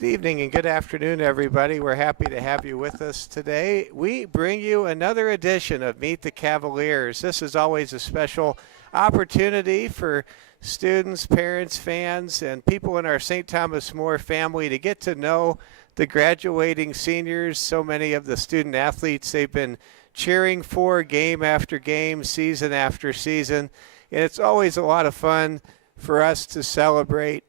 Good evening and good afternoon, everybody. We're happy to have you with us today. We bring you another edition of Meet the Cavaliers. This is always a special opportunity for students, parents, fans, and people in our St. Thomas More family to get to know the graduating seniors. So many of the student athletes they've been cheering for game after game, season after season. And it's always a lot of fun for us to celebrate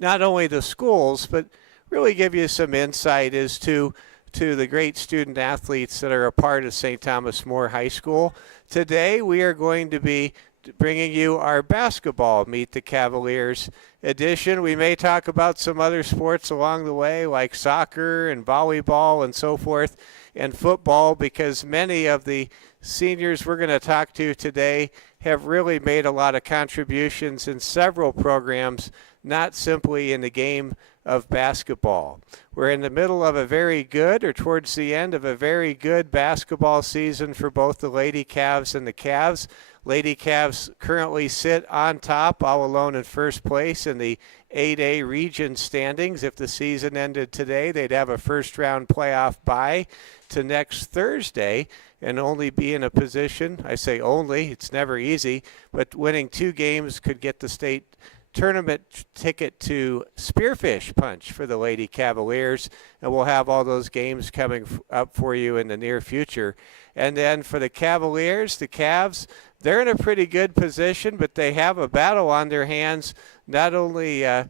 not only the schools, but really give you some insight as to the great student athletes that are a part of St. Thomas More High School. Today we are going to be bringing you our basketball Meet the Cavaliers edition. We may talk about some other sports along the way like soccer and volleyball and so forth, and football, because many of the seniors we're going to talk to today have really made a lot of contributions in several programs, not simply in the game of basketball. We're in the middle of a very good, or towards the end of a very good basketball season for both the Lady Cavs and the Cavs. Lady Cavs currently sit on top, all alone in first place in the 8A region standings. If the season ended today, they'd have a first-round playoff bye to next Thursday and only be in a position, I say only, it's never easy, but winning 2 games could get the state tournament ticket to Spearfish Punch for the Lady Cavaliers, and we'll have all those games coming up for you in the near future. And then for the Cavaliers, the Cavs, they're in a pretty good position, but they have a battle on their hands, not only a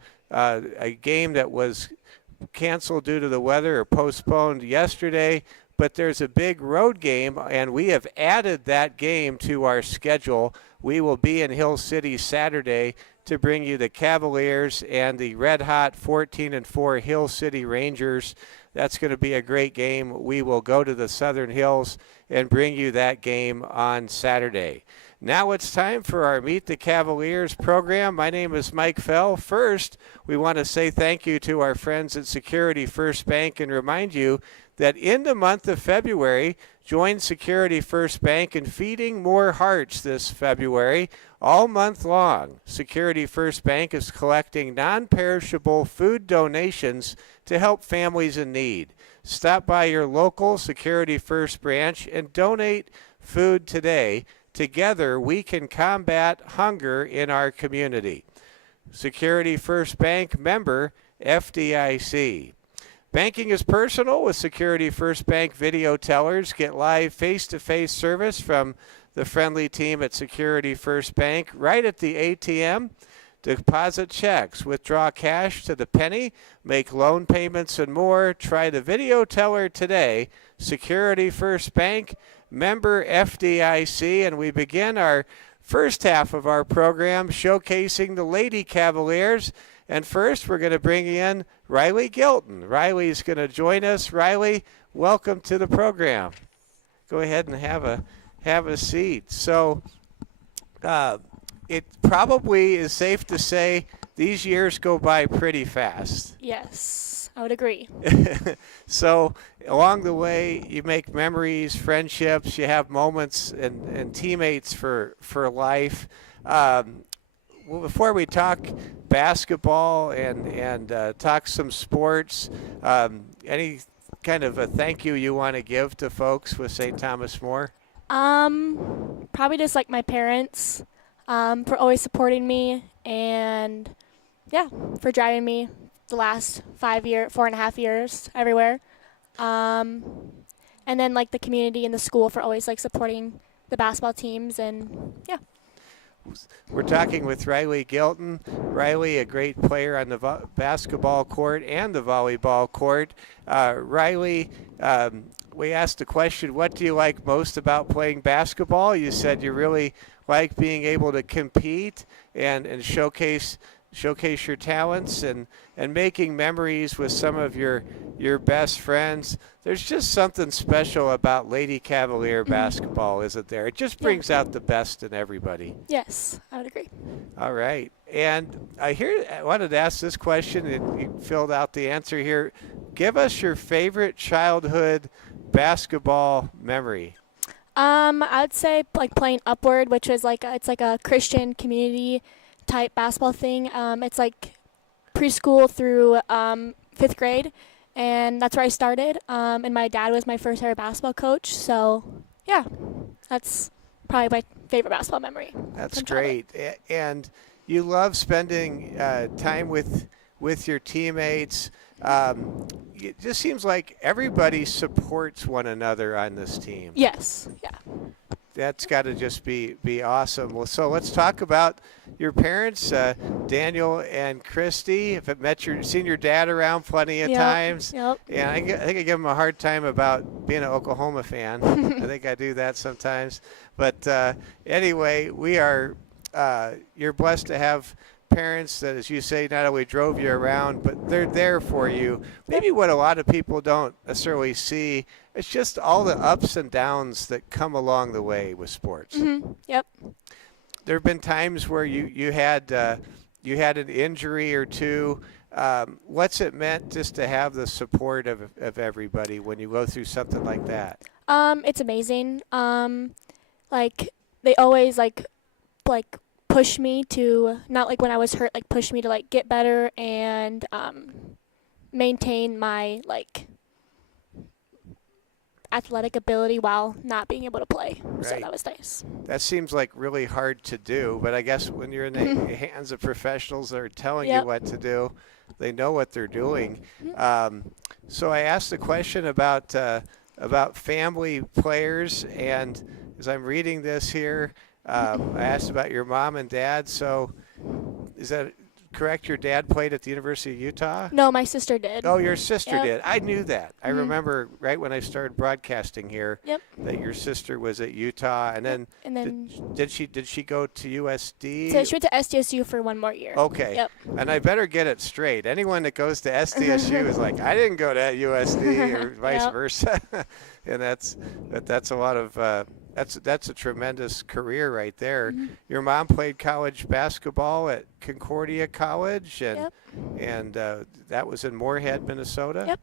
game that was canceled due to the weather or postponed yesterday, but there's a big road game, and we have added that game to our schedule. We will be in Hill City Saturday to bring you the Cavaliers and the red-hot 14-4 Hill City Rangers. That's going to be a great game. We will go to the Southern Hills and bring you that game on Saturday. Now it's time for our Meet the Cavaliers program. My name is Mike Fell. First, we want to say thank you to our friends at Security First Bank and remind you that in the month of February, join Security First Bank in feeding more hearts this February. All month long, Security First Bank is collecting non-perishable food donations to help families in need. Stop by your local Security First branch and donate food today. Together, we can combat hunger in our community. Security First Bank, member FDIC. Banking is personal with Security First Bank video tellers. Get live face-to-face service from the friendly team at Security First Bank right at the ATM. Deposit checks, withdraw cash to the penny, make loan payments and more. Try the video teller today. Security First Bank, member FDIC, and we begin our first half of our program showcasing the Lady Cavaliers. And first, we're going to bring in Riley Gilton. Riley's going to join us. Riley, welcome to the program. Go ahead and have a seat. So it probably is safe to say these years go by pretty fast. Yes, I would agree. So along the way, you make memories, friendships, you have moments and teammates for life. Well, before we talk basketball and talk some sports, any kind of a thank you want to give to folks with St. Thomas More? Probably just like my parents for always supporting me, and yeah, for driving me the last 4.5 years everywhere. And then like the community and the school for always like supporting the basketball teams, and yeah. We're talking with Riley Gilton. Riley, a great player on the basketball court and the volleyball court. Riley, we asked the question, what do you like most about playing basketball? You said you really like being able to compete and showcase your talents and making memories with some of your best friends. There's just something special about Lady Cavalier basketball, isn't there? It just brings out the best in everybody. Yes, I would agree. All right. And I wanted to ask this question, and you filled out the answer here. Give us your favorite childhood basketball memory. I'd say like playing Upward, which is it's like a Christian community type basketball thing. It's like preschool through 5th grade, and that's where I started. And my dad was my first ever basketball coach. So, yeah, that's probably my favorite basketball memory. That's from childhood. great. And you love spending time with your teammates. It just seems like everybody supports one another on this team. Yes. Yeah. That's got to just be awesome. Well, so let's talk about your parents, Daniel and Christy. If I've seen your dad around plenty of times. Yep. Yeah, I think I give him a hard time about being an Oklahoma fan. I think I do that sometimes. But anyway, you're blessed to have parents that, as you say, not only drove you around, but they're there for you. Maybe what a lot of people don't necessarily see, it's just all the ups and downs that come along the way with sports. Mm-hmm. Yep. There have been times where you had an injury or two. What's it meant just to have the support of everybody when you go through something like that? It's amazing. Like they always like push me to, not like when I was hurt, like push me to like get better and maintain my like athletic ability while not being able to play. Right. So that was nice. That seems like really hard to do, but I guess when you're in the hands of professionals that are telling Yep. you what to do, they know what they're doing. Mm-hmm. So I asked the question about family players, and as I'm reading this here, I asked about your mom and dad. So is that correct? Your dad played at the University of Utah? No, my sister did. Oh, your sister Yep. did. I knew that. I Mhm. remember right when I started broadcasting here Yep. that your sister was at Utah, and then And then did she go to USD? so she went to SDSU for one more year. Okay. Yep. And I better get it straight. Anyone that goes to SDSU is like, I didn't go to USD or vice Yep. versa. And that's a lot of that's a tremendous career right there. Mm-hmm. Your mom played college basketball at Concordia College, and Yep. and that was in Moorhead, Minnesota. Yep.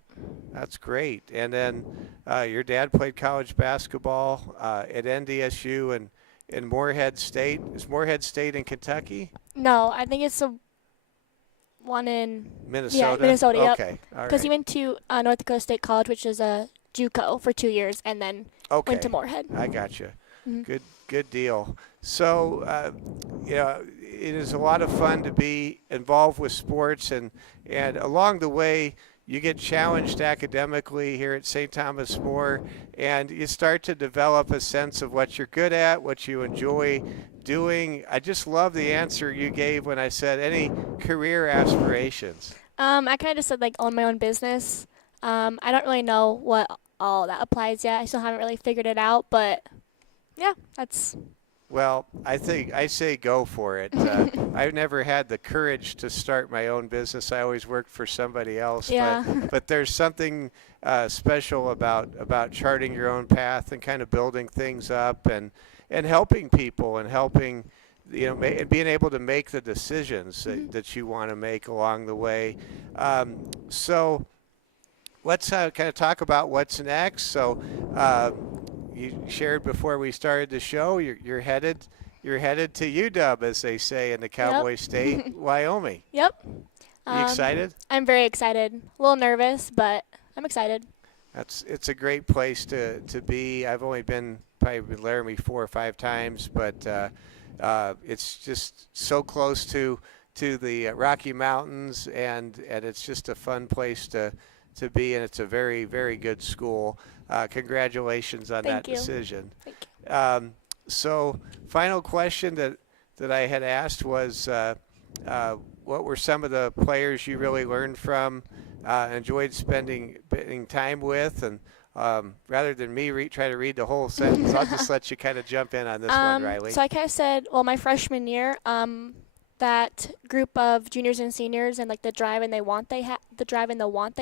That's great. And then your dad played college basketball at NDSU and in Moorhead State. Is Moorhead State in Kentucky? No, I think it's the one in Minnesota? Minnesota, yep. Okay. All because he right. went to North Dakota State College, which is a JUCO for 2 years, and then Okay. went to Moorhead. I got you. Mhm. Good deal. So, it is a lot of fun to be involved with sports, and along the way, you get challenged academically here at St. Thomas More, and you start to develop a sense of what you're good at, what you enjoy doing. I just love the answer you gave when I said any career aspirations. I kind of just said like own my own business. I don't really know what all that applies yet. I still haven't really figured it out, but yeah, that's. Well, I think I say go for it. I've never had the courage to start my own business. I always worked for somebody else. Yeah. But there's something special about charting your own path and kind of building things up and helping people and helping, and being able to make the decisions that you want to make along the way. So let's kind of talk about what's next. So. You shared before we started the show. You're headed to UW, as they say in the Cowboy State, Wyoming. Yep. You excited? I'm very excited. A little nervous, but I'm excited. It's a great place to be. I've only been probably Laramie 4 or 5 times, but it's just so close to the Rocky Mountains, and it's just a fun place to be, and it's a very, very good school. Congratulations on Thank that you. decision. Thank you. So, final question that I had asked was, what were some of the players you really learned from, enjoyed spending time with, and rather than me try to read the whole sentence, I'll just let you kind of jump in on this one, Riley. So I kind of said, well, my freshman year, that group of juniors and seniors and like the drive and the want they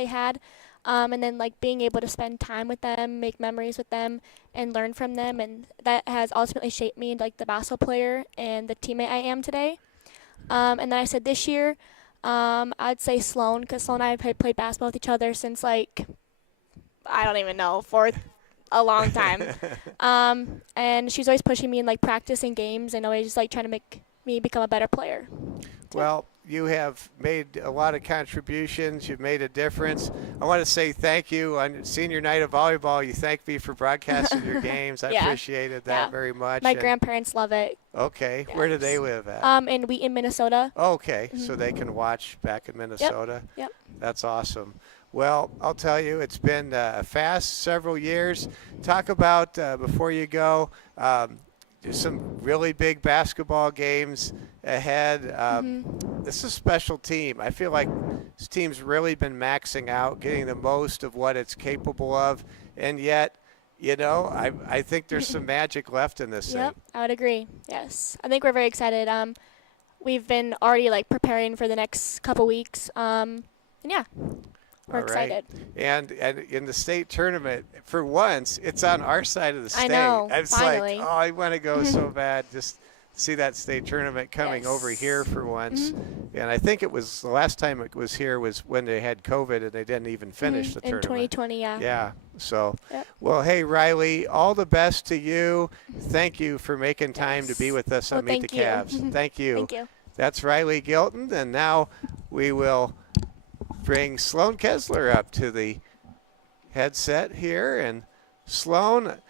had, and then like being able to spend time with them, make memories with them, and learn from them, and that has ultimately shaped me like the basketball player and the teammate I am today. And then I said this year, I'd say Sloan, because Sloan and I have played basketball with each other since like, I don't even know, for a long time. And she's always pushing me in like practice and games and always like trying to make me become a better player. Well, you have made a lot of contributions. You've made a difference. I want to say thank you. On senior night of volleyball, you thanked me for broadcasting your games. I Yeah. appreciated that very much. My And- grandparents love it. Okay. Where do they live at? In Wheaton, Minnesota. Okay. So they can watch back in Minnesota. Yep. That's awesome. Well, I'll tell you, it's been a fast several years. Talk about, before you go, there's some really big basketball games ahead. This is a special team. I feel like this team's really been maxing out, getting the most of what it's capable of, and yet, you know, I think there's some magic left in this Yep, thing. I would agree. Yes, I think we're very excited. We've been already preparing for the next couple weeks. And yeah, we're All right. excited. And in the state tournament, for once, it's on our side of the state. I know, It's finally. like, oh, I want to go so bad. Just see that state tournament coming over Yes. here for once. And I think it was the last time it was here was when they had COVID and they didn't even finish the In tournament. 2020, yeah. Yeah. So, Yep. well, hey, Riley, all the best to you. Thank you for making time to Yes. be with us on Well, Meet the thank you. Cavs. Thank you. Thank you. That's Riley Gilton. And now we will bring Sloan Keesler up to the headset here. And Sloan,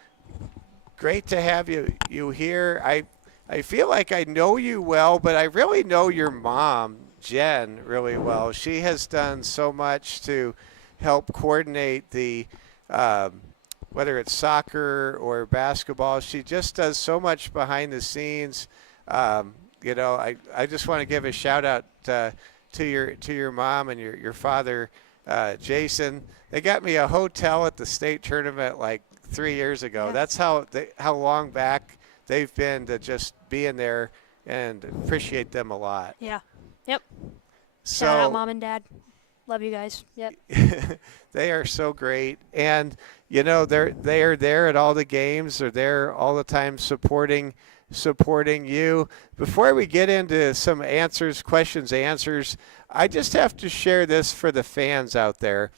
great to have you here. I feel like I know you well, but I really know your mom, Jen, really well. She has done so much to help coordinate the whether it's soccer or basketball. She just does so much behind the scenes. You know, I just want to give a shout out to your mom and your father, Jason. They got me a hotel at the state tournament like 3 years ago. Yeah. That's how long back they've been to just being there, and appreciate them a lot. Yeah. Yep. So Shout out mom and dad. Love you guys. Yep. they are so great, and you know they are there at all the games. They're there all the time supporting you. Before we get into some questions, answers, I just have to share this for the fans out there.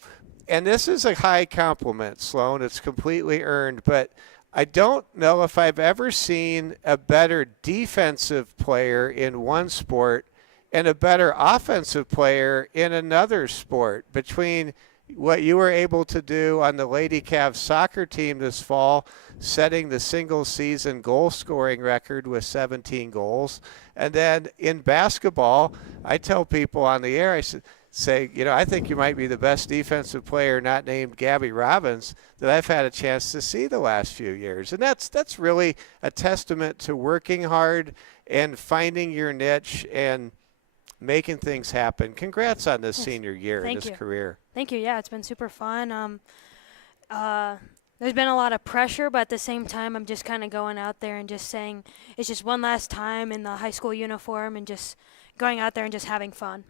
And this is a high compliment, Sloan. It's completely earned, but I don't know if I've ever seen a better defensive player in one sport and a better offensive player in another sport. Between what you were able to do on the Lady Cavs soccer team this fall, setting the single season goal scoring record with 17 goals. And then in basketball, I tell people on the air, I say, you know, I think you might be the best defensive player not named Gabby Robbins that I've had a chance to see the last few years. And that's really a testament to working hard and finding your niche and making things happen. Congrats on this senior year and this career. Thank you. Yeah, it's been super fun. There's been a lot of pressure, but at the same time, I'm just kind of going out there and just saying it's just one last time in the high school uniform and just going out there and just having fun.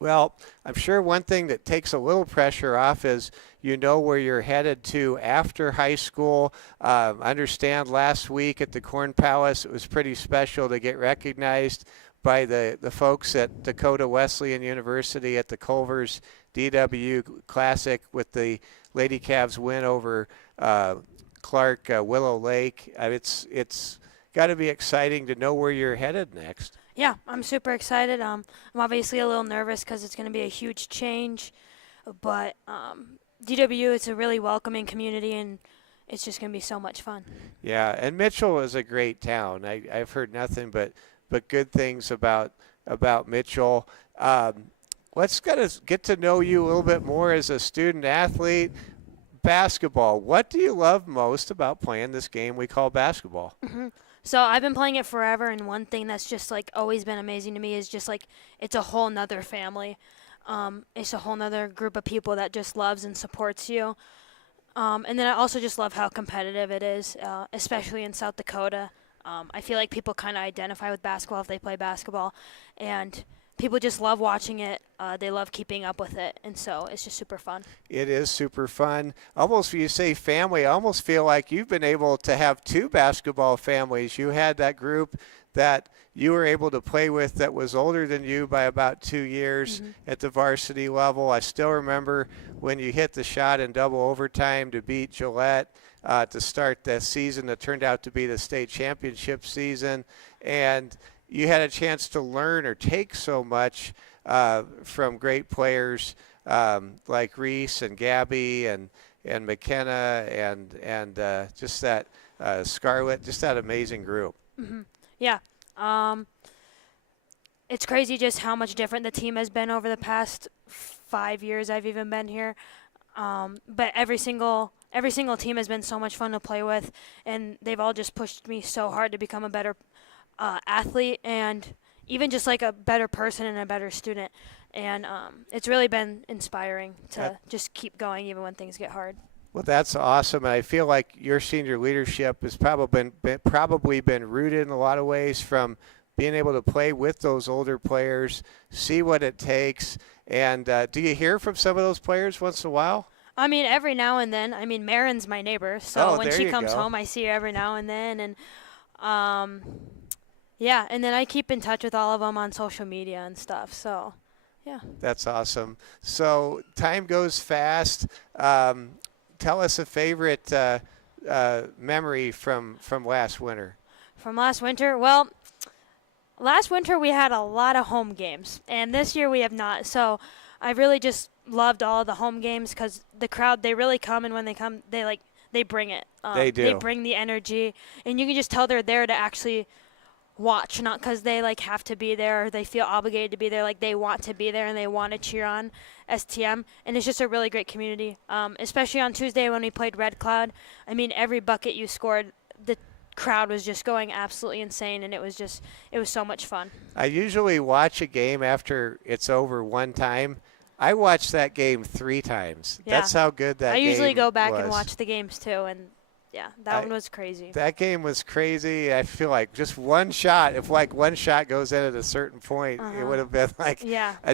Well, I'm sure one thing that takes a little pressure off is you know where you're headed to after high school. I understand last week at the Corn Palace it was pretty special to get recognized by the folks at Dakota Wesleyan University at the Culver's DW Classic with the Lady Cavs win over Clark Willow Lake. It's got to be exciting to know where you're headed next. Yeah, I'm super excited. I'm obviously a little nervous because it's going to be a huge change, but DW, it's a really welcoming community, and it's just going to be so much fun. Yeah, and Mitchell is a great town. I've heard nothing but good things about Mitchell. Let's get to know you a little bit more as a student athlete. Basketball. What do you love most about playing this game we call basketball? Mm-hmm. So I've been playing it forever, and one thing that's just always been amazing to me is just it's a whole nother family. It's a whole nother group of people that just loves and supports you. And then I also just love how competitive it is, especially in South Dakota. I feel like people kind of identify with basketball if they play basketball, and people just love watching it. They love keeping up with it, and so it's just super fun. It is super fun. Almost when you say family, I almost feel like you've been able to have two basketball families. You had that group that you were able to play with that was older than you by about 2 years at the varsity level. I still remember when you hit the shot in double overtime to beat Gillette to start the season that turned out to be the state championship season. And you had a chance to learn or take so much from great players like Reese and Gabby and McKenna and just that Scarlett, just that amazing group. Mm-hmm. Yeah. It's crazy just how much different the team has been over the past 5 years I've even been here. But every single team has been so much fun to play with, and they've all just pushed me so hard to become a better athlete and even just like a better person and a better student. And it's really been inspiring to just keep going even when things get hard. Well, that's awesome, and I feel like your senior leadership has probably been rooted in a lot of ways from being able to play with those older players, see what it takes. And do you hear from some of those players once in a while? I mean, every now and then. I mean, Marin's my neighbor, so when she comes go. home, I see her every now and then. And yeah, and then I keep in touch with all of them on social media and stuff. So, yeah. That's awesome. So time goes fast. Tell us a favorite memory from last winter. From last winter? Well, last winter we had a lot of home games, and this year we have not. So I really just loved all of the home games because the crowd, they really come, and when they come, they bring it. They do. They bring the energy, and you can just tell they're there to actually watch, not because they have to be there or they feel obligated to be there. Like, they want to be there and they want to cheer on STM, and it's just a really great community, especially on Tuesday when we played Red Cloud. I mean, every bucket you scored, the crowd was just going absolutely insane, and it was so much fun. I usually watch a game after it's over one time. I watched that game 3 times. Yeah. That's how good that game was. I usually go back and watch the games too, and yeah, that one was crazy. That game was crazy. I feel like just one shot, if one shot goes in at a certain point, it would have been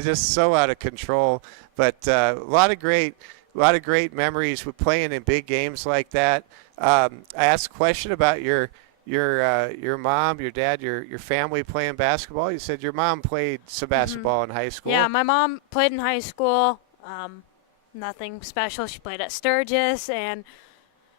just so out of control. But a lot of great memories with playing in big games like that. I asked a question about your mom, your dad, your family playing basketball. You said your mom played some basketball in high school. Yeah, my mom played in high school. Nothing special. She played at Sturgis, and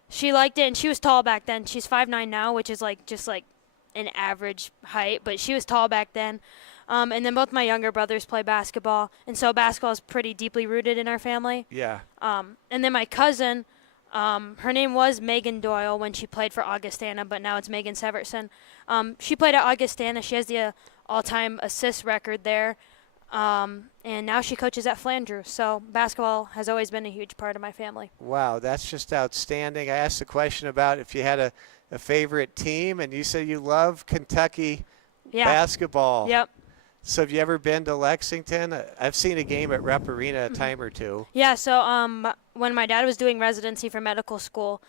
she liked it, and she was tall back then. She's 5'9" now, which is just an average height, but she was tall back then. And then both my younger brothers play basketball, and so basketball is pretty deeply rooted in our family. Yeah. And then my cousin, her name was Megan Doyle when she played for Augustana, but now it's Megan Severson. She played at Augustana. She has the all-time assist record there. And now she coaches at Flandreau. So basketball has always been a huge part of my family. Wow, that's just outstanding. I asked a question about if you had a favorite team, and you said you love Kentucky basketball. Yep. So have you ever been to Lexington? I've seen a game at Rep Arena a time or two. Yeah, so when my dad was doing residency for medical school,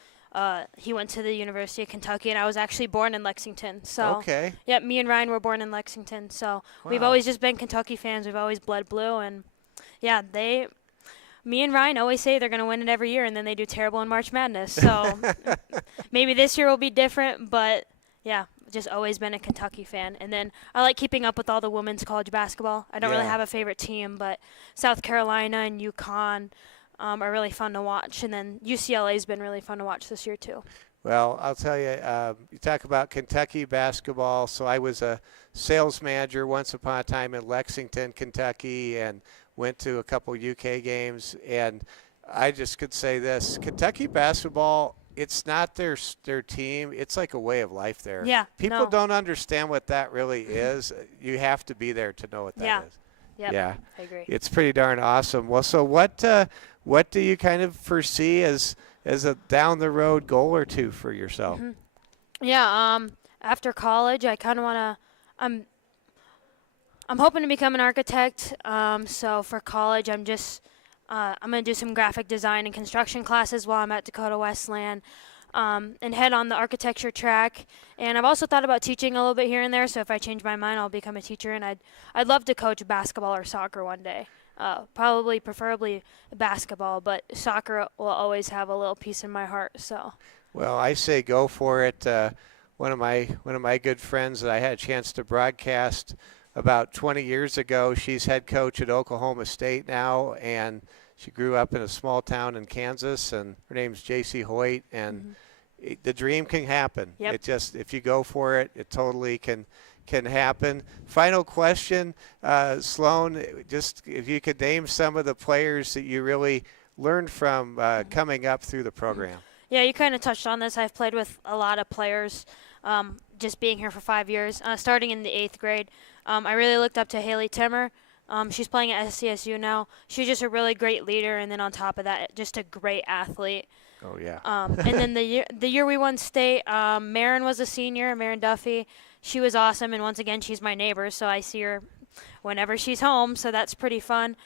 he went to the University of Kentucky, and I was actually born in Lexington. So okay. Yeah, me and Ryan were born in Lexington. So we've always just been Kentucky fans. We've always bled blue, and yeah, me and Ryan always say they're going to win it every year, and then they do terrible in March Madness. So maybe this year will be different, but yeah, just always been a Kentucky fan. And then I like keeping up with all the women's college basketball. I don't really have a favorite team, but South Carolina and UConn are really fun to watch. And then UCLA's been really fun to watch this year too. Well, I'll tell you, you talk about Kentucky basketball. So I was a sales manager once upon a time in Lexington, Kentucky, and went to a couple UK games. And I just could say this, Kentucky basketball, it's not their team. It's like a way of life there. Yeah. People don't understand what that really is. You have to be there to know what that is. Yep. Yeah. I agree. It's pretty darn awesome. Well, so what do you kind of foresee as a down the road goal or two for yourself? Yeah. After college, I kind of want to. I'm hoping to become an architect. So for college, I'm going to do some graphic design and construction classes while I'm at Dakota Wesleyan, and head on the architecture track. And I've also thought about teaching a little bit here and there. So if I change my mind, I'll become a teacher. And I'd love to coach basketball or soccer one day. Preferably basketball, but soccer will always have a little piece in my heart. So. Well, I say go for it. One of my good friends that I had a chance to broadcast about 20 years ago, she's head coach at Oklahoma State now, and she grew up in a small town in Kansas, and her name's J.C. Hoyt, and the dream can happen. Yep. It just, if you go for it, it totally can can happen. Final question, Sloan, just if you could name some of the players that you really learned from coming up through the program. Yeah, you kind of touched on this. I've played with a lot of players just being here for 5 years, starting in the 8th grade. I really looked up to Haley Timmer. She's playing at SCSU now. She's just a really great leader, and then on top of that, just a great athlete. Oh, yeah. And then the year we won state, Marin was a senior, Marin Duffy. She was awesome, and once again, she's my neighbor, so I see her whenever she's home, so that's pretty fun.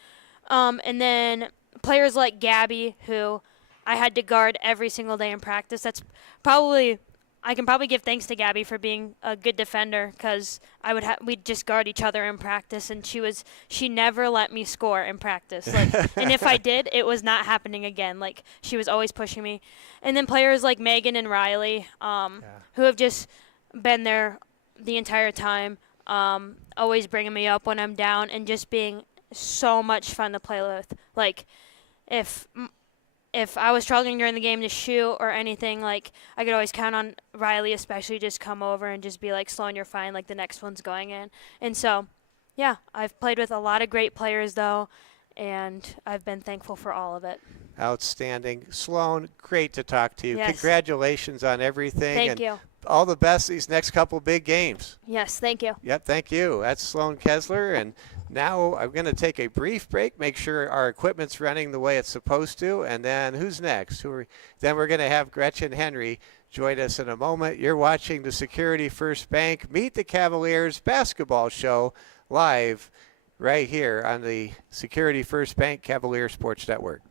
And then players like Gabby, who I had to guard every single day in practice. I can probably give thanks to Gabby for being a good defender, because we'd just guard each other in practice, and she never let me score in practice. And if I did, it was not happening again. She was always pushing me. And then players like Megan and Riley, who have just been there the entire time, always bringing me up when I'm down, and just being so much fun to play with. If I was struggling during the game to shoot or anything, I could always count on Riley, especially, just come over and just be like, Sloan, you're fine, the next one's going in. And so, yeah, I've played with a lot of great players, though, and I've been thankful for all of it. Outstanding. Sloan, great to talk to you. Yes. Congratulations on everything. Thank you. All the best these next couple big games. Yes, thank you. Yep, thank you. That's Sloan Keesler, and now I'm going to take a brief break, make sure our equipment's running the way it's supposed to, and then who's next? Then we're going to have Gretchen Henry join us in a moment. You're watching the Security First Bank Meet the Cavaliers basketball show live right here on the Security First Bank Cavalier Sports Network.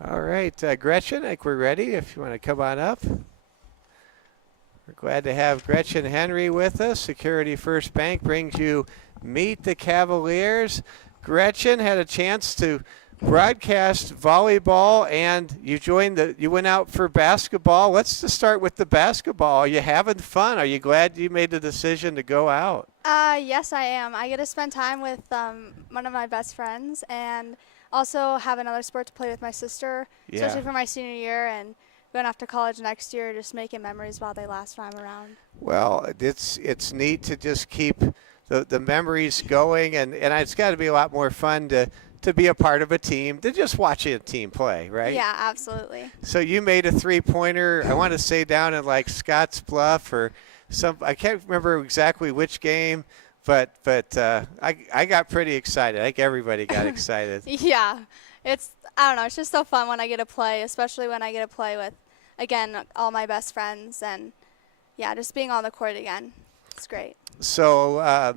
All right, Gretchen, I think we're ready if you want to come on up. We're glad to have Gretchen Henry with us. Security First Bank brings you Meet the Cavaliers. Gretchen had a chance to broadcast volleyball, and you went out for basketball. Let's just start with the basketball. Are you having fun? Are you glad you made the decision to go out? Yes, I am. I get to spend time with one of my best friends, and also have another sport to play with my sister, especially for my senior year and going off to college next year, just making memories while they last while I'm around. Well, it's neat to just keep the memories going, and it's got to be a lot more fun to be a part of a team than just watching a team play, right? Yeah, absolutely. So you made a three-pointer, I want to say down in Scotts Bluff or I can't remember exactly which game, but I got pretty excited. I think everybody got excited. Yeah, I don't know, it's just so fun when I get to play, especially when I get to play with, again, all my best friends, and yeah, just being on the court again. It's great. So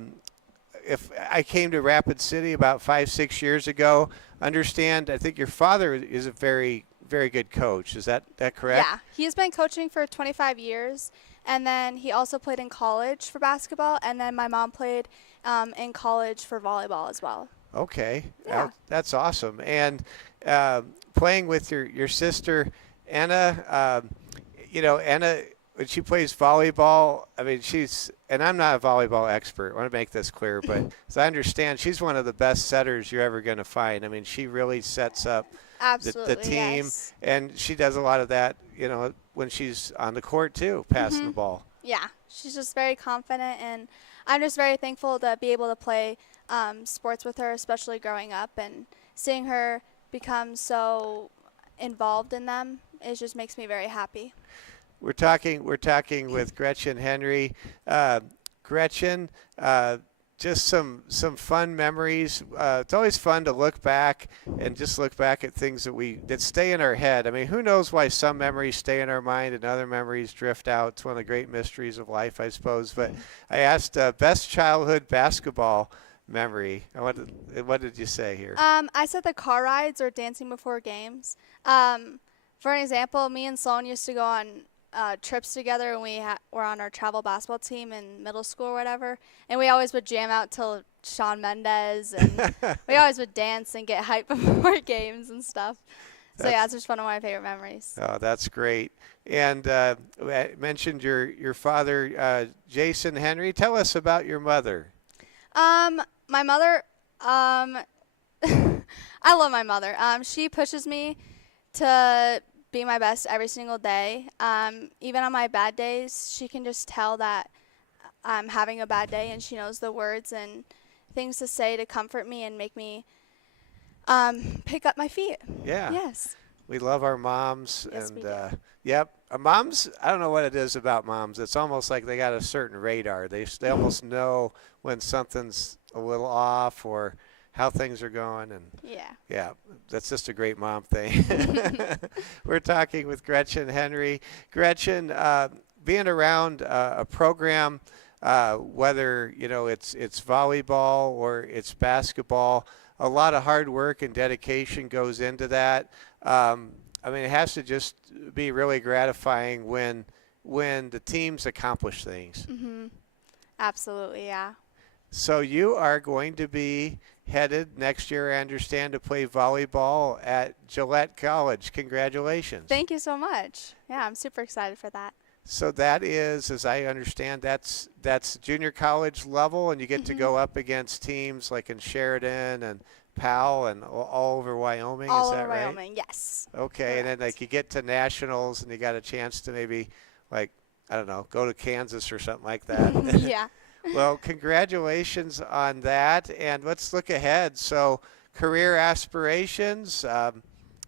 if I came to Rapid City about 5-6 years ago, I think your father is a very, very good coach. Is that correct? Yeah, he's been coaching for 25 years. And then he also played in college for basketball, and then my mom played in college for volleyball as well. Okay, Yeah. that's awesome. And playing with your sister, Anna, Anna, when she plays volleyball, and I'm not a volleyball expert, I want to make this clear, but as I understand, she's one of the best setters you're ever going to find. She really sets up Absolutely, the team, yes. and she does a lot of that, when she's on the court too, passing the ball. Yeah, she's just very confident, and I'm just very thankful to be able to play sports with her, especially growing up, and seeing her become so involved in them. It just makes me very happy. We're talking with Gretchen Henry. Gretchen, just some fun memories. It's always fun to look back and just look back at things that stay in our head. Who knows why some memories stay in our mind and other memories drift out? It's one of the great mysteries of life, I suppose. But I asked best childhood basketball memory. What did you say here? I said the car rides or dancing before games. For an example, me and Sloan used to go on trips together when we were on our travel basketball team in middle school or whatever, and we always would jam out till Shawn Mendes, and we always would dance and get hyped before games and stuff. So yeah, it's just one of my favorite memories. Oh, that's great. And I mentioned your father, Jason Henry. Tell us about your mother. My mother, I love my mother. She pushes me to be my best every single day. Even on my bad days, she can just tell that I'm having a bad day, and she knows the words and things to say to comfort me and make me pick up my feet. Yeah. Yes. We love our moms. Yes, and we do. yep, moms, I don't know what it is about moms. It's almost like they got a certain radar. They almost know when something's a little off or how things are going. And yeah, that's just a great mom thing. We're talking with Gretchen Henry. Gretchen, being around a program, whether it's volleyball or it's basketball, a lot of hard work and dedication goes into that. I mean, it has to just be really gratifying when the teams accomplish things. Mm-hmm. Absolutely, yeah. So you are going to be headed next year, I understand, to play volleyball at Gillette College. Congratulations. Thank you so much. Yeah, I'm super excited for that. So that is, as I understand, that's junior college level, and you get to go up against teams like in Sheridan and Powell and all over Wyoming. All is that over right? Wyoming, yes. Okay, Correct. and then like you get to nationals, and you got a chance to maybe, like, I don't know, go to Kansas or something like that. Yeah. Well, congratulations on that, and let's look ahead. So, career aspirations.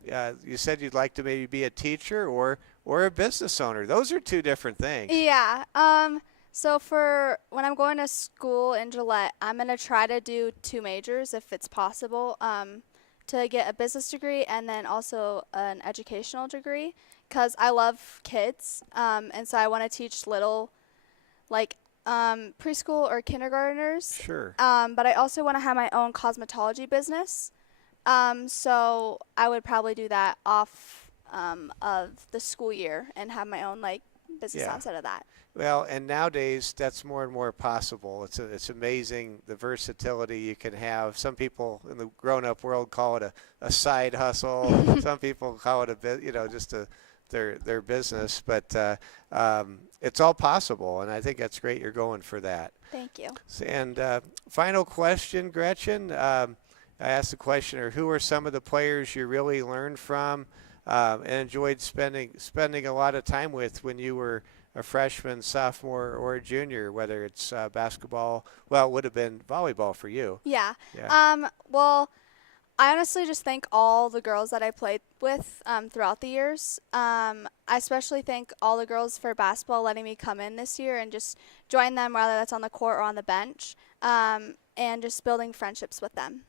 You said you'd like to maybe be a teacher or a business owner. Those are two different things. Yeah. So for when I'm going to school in Gillette, I'm going to try to do 2 majors if it's possible, to get a business degree and then also an educational degree, because I love kids, and so I want to teach little, like, preschool or kindergartners. Sure. But I also want to have my own cosmetology business. So I would probably do that off of the school year and have my own business outside of that. Well, and nowadays that's more and more possible. It's amazing the versatility you can have. Some people in the grown-up world call it a side hustle. Some people call it just their business. But it's all possible, and I think that's great. You're going for that. Thank you. And final question, Gretchen. I asked the questioner, who are some of the players you really learned from and enjoyed spending a lot of time with when you were a freshman, sophomore, or a junior, whether it's basketball? Well, it would have been volleyball for you. Yeah. Yeah. Well, I honestly just thank all the girls that I played with throughout the years. I especially thank all the girls for basketball letting me come in this year and just join them, whether that's on the court or on the bench, and just building friendships with them.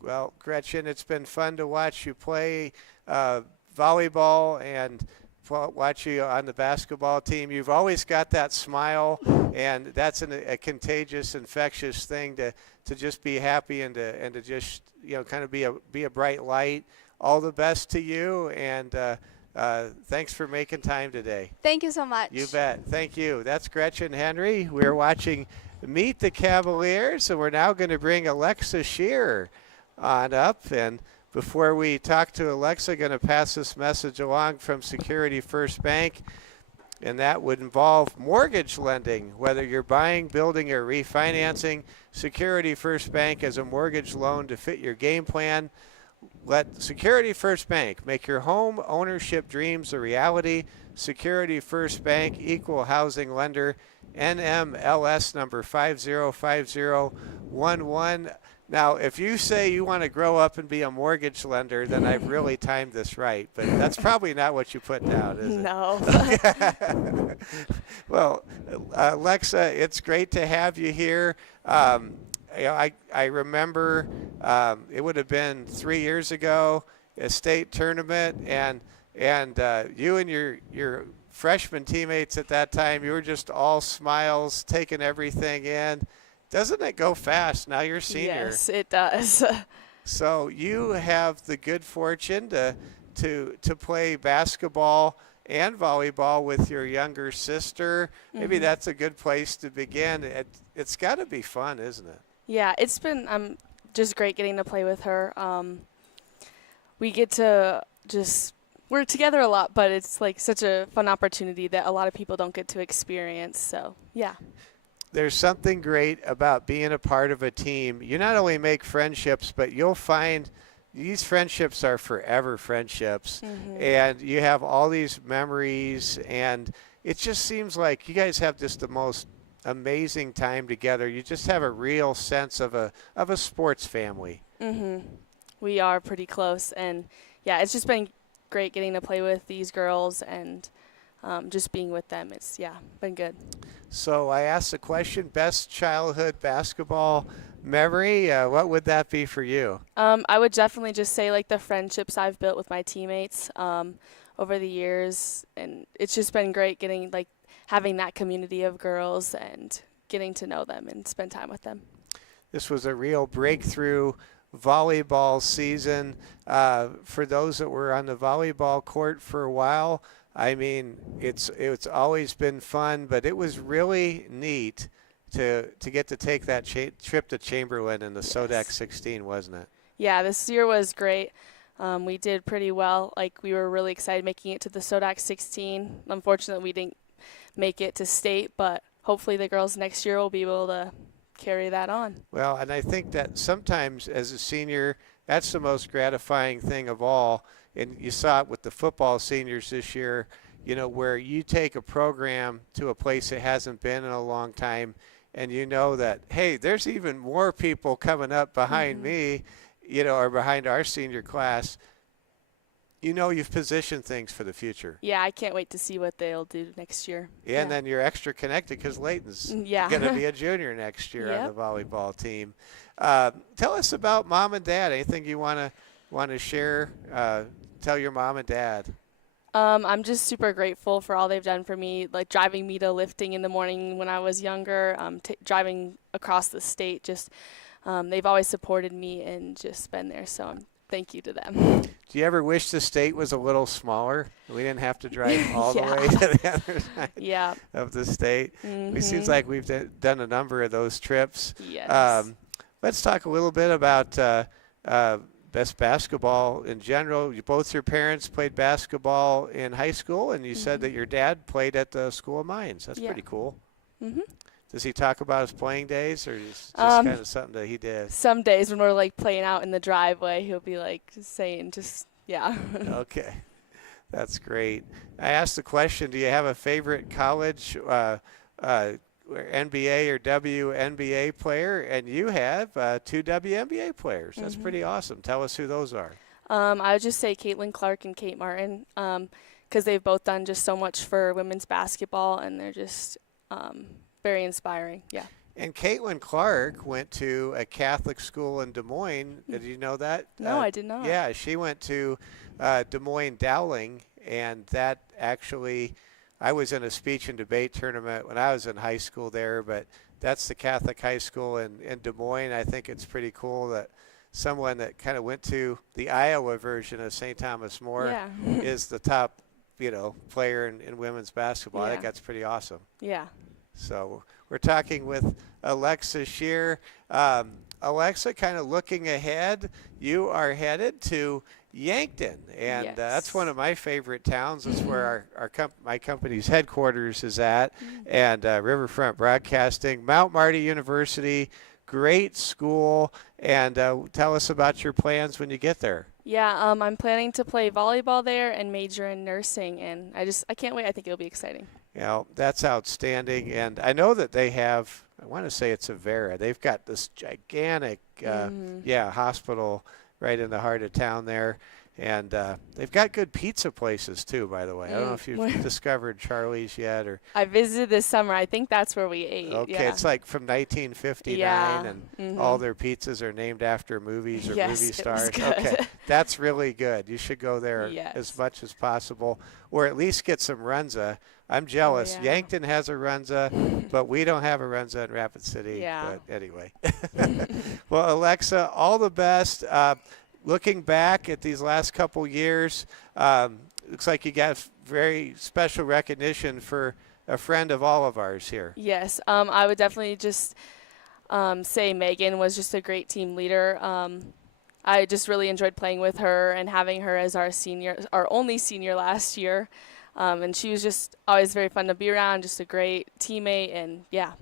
Well, Gretchen, it's been fun to watch you play volleyball and watch you on the basketball team. You've always got that smile, and that's a contagious, infectious thing to just be happy and to just kind of be a bright light. All the best to you, and thanks for making time today. Thank you so much. You bet. Thank you. That's Gretchen Henry. We're watching Meet the Cavaliers, and we're now going to bring Alexa Shear on up. And before we talk to Alexa, going to pass this message along from Security First Bank, and that would involve mortgage lending. Whether you're buying, building, or refinancing, Security First Bank has a mortgage loan to fit your game plan. Let Security First Bank make your home ownership dreams a reality. Security First Bank, equal housing lender, NMLS number 505011. Now, if you say you want to grow up and be a mortgage lender, then I've really timed this right. But that's probably not what you put down, is it? No. Well, Alexa, it's great to have you here. I remember it would have been 3 years ago, a state tournament, and you and your freshman teammates at that time, you were just all smiles, taking everything in. Doesn't it go fast? Now you're a senior. Yes, it does. So you have the good fortune to play basketball and volleyball with your younger sister. Maybe that's a good place to begin. It's got to be fun, isn't it? Yeah, it's been just great getting to play with her. We get to just we're together a lot, but it's like such a fun opportunity that a lot of people don't get to experience. So, yeah. There's something great about being a part of a team. You not only make friendships, but you'll find these friendships are forever friendships. And you have all these memories, and it just seems like you guys have just the most amazing time together. You just have a real sense of a sports family. We are pretty close, and yeah, it's just been great getting to play with these girls and just being with them. It's been good. So I asked the question, best childhood basketball memory, what would that be for you? I would definitely just say like the friendships I've built with my teammates over the years, and it's just been great getting like having that community of girls and getting to know them and spend time with them. This was a real breakthrough volleyball season. For those that were on the volleyball court for a while, I mean, it's always been fun, but it was really neat to get to take that trip to Chamberlain in the Sodak 16, wasn't it? Yeah, this year was great. We did pretty well. Like, we were really excited making it to the Sodak 16. Unfortunately, we didn't make it to state, but hopefully the girls next year will be able to carry that on. Well, and I think that sometimes as a senior, that's the most gratifying thing of all. And you saw it with the football seniors this year, you know, where you take a program to a place it hasn't been in a long time, and you know that, hey, there's even more people coming up behind me, you know, or behind our senior class. You know, you've positioned things for the future. Yeah, I can't wait to see what they'll do next year. Yeah, and then you're extra connected because Layton's going to be a junior next year on the volleyball team. Tell us about mom and dad. Anything you want to share? Tell your mom and dad. I'm just super grateful for all they've done for me, like driving me to lifting in the morning when I was younger, driving across the state. Just they've always supported me and just been there. So thank you to them. Do you ever wish the state was a little smaller? We didn't have to drive all the way to the other side of the state. It seems like we've done a number of those trips. Yes. Let's talk a little bit about best basketball in general. Both your parents played basketball in high school, and you said that your dad played at the School of Mines. That's pretty cool. Does he talk about his playing days, or just kind of something that he did? Some days when we're like playing out in the driveway, he'll be like saying Okay, that's great. I asked the question, do you have a favorite college NBA or WNBA player? And you have 2 WNBA players. That's pretty awesome. Tell us who those are. I would just say Caitlin Clark and Kate Martin, because they've both done just so much for women's basketball, and they're just very inspiring. Yeah. And Caitlin Clark went to a Catholic school in Des Moines. Did you know that? No, I did not. Yeah, she went to Des Moines Dowling, and that actually, I was in a speech and debate tournament when I was in high school there, but that's the Catholic high school in Des Moines. I think it's pretty cool that someone that kind of went to the Iowa version of St. Thomas More is the top, player in women's basketball. I think that's pretty awesome. Yeah. So we're talking with Alexa Shear. Alexa, kind of looking ahead, you are headed to Yankton, and that's one of my favorite towns. That's where my company's headquarters is at, and Riverfront Broadcasting, Mount Marty University, great school. And tell us about your plans when you get there. Yeah, I'm planning to play volleyball there and major in nursing, and I can't wait. I think it'll be exciting. That's outstanding. And I know that they have, I want to say it's Avera. They've got this gigantic, hospital right in the heart of town there. And they've got good pizza places, too, by the way. I don't know if you've discovered Charlie's yet. Or I visited this summer. I think that's where we ate. Okay, it's like from 1959, and all their pizzas are named after movies or movie stars. Okay, that's really good. You should go there as much as possible, or at least get some runza. I'm jealous. Yankton has a runza, but we don't have a runza in Rapid City. But anyway. Well, Alexa, all the best. Looking back at these last couple years, looks like you got very special recognition for a friend of all of ours here. Yes, I would definitely just say Megan was just a great team leader. I just really enjoyed playing with her and having her as our only senior last year. And she was just always very fun to be around, just a great teammate, and yeah.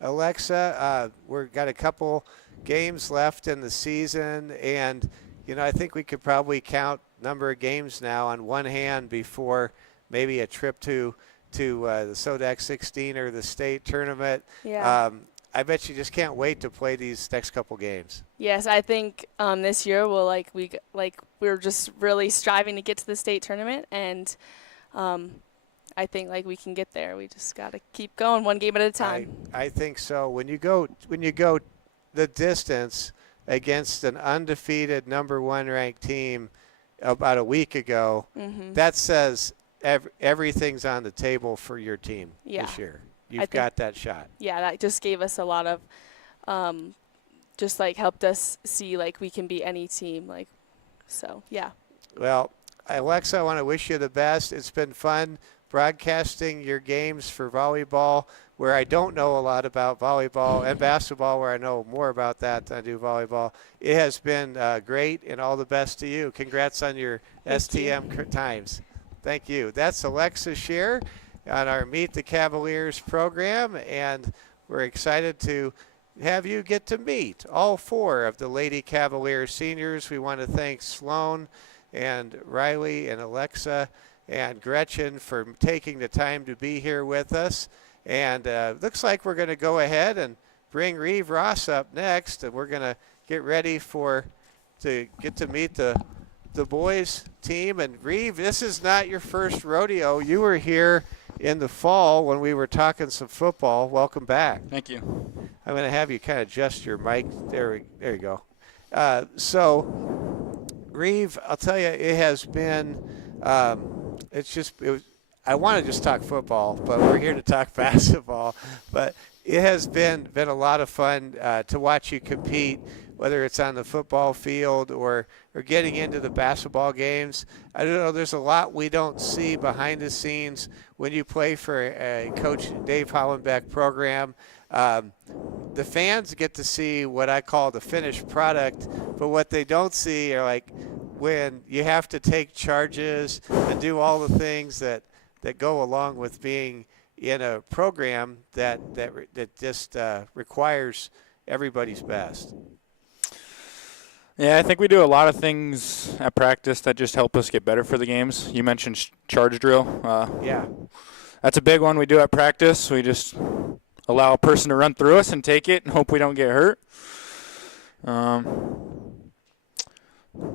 Alexa, we've got a couple games left in the season, and I think we could probably count number of games now on one hand before maybe a trip to the SODAC 16 or the state tournament. Yeah. I bet you just can't wait to play these next couple games. Yes, I think this year we're just really striving to get to the state tournament, and I think we can get there. We just got to keep going one game at a time. I think so. When you go the distance against an undefeated number 1 ranked team about a week ago, that says everything's on the table for your team this year. You've got that shot. Yeah, that just gave us a lot of just helped us see we can beat any team. So, yeah. Well, Alexa, I want to wish you the best. It's been fun broadcasting your games for volleyball, where I don't know a lot about volleyball, and basketball, where I know more about that than I do volleyball. It has been great, and all the best to you. Congrats on your STM times. Thank you. That's Alexa Shear on our Meet the Cavaliers program, and we're excited to have you get to meet all 4 of the Lady Cavaliers seniors. We want to thank Sloan and Riley and Alexa and Gretchen for taking the time to be here with us. And looks like we're going to go ahead and bring Reev Ross up next, and we're going to get ready to get to meet the boys team. And Reev, this is not your first rodeo. You were here in the fall when we were talking some football. Welcome back. Thank you. I'm going to have you kind of adjust your mic. There you go. So, Reev, I'll tell you, it has been I want to just talk football, but we're here to talk basketball. But it has been a lot of fun to watch you compete, whether it's on the football field or getting into the basketball games. I don't know, there's a lot we don't see behind the scenes when you play for Coach Dave Hollenbeck program. The fans get to see what I call the finished product, but what they don't see are when you have to take charges and do all the things that go along with being in a program that just requires everybody's best. Yeah, I think we do a lot of things at practice that just help us get better for the games. You mentioned charge drill. Yeah. That's a big one we do at practice. We just allow a person to run through us and take it and hope we don't get hurt.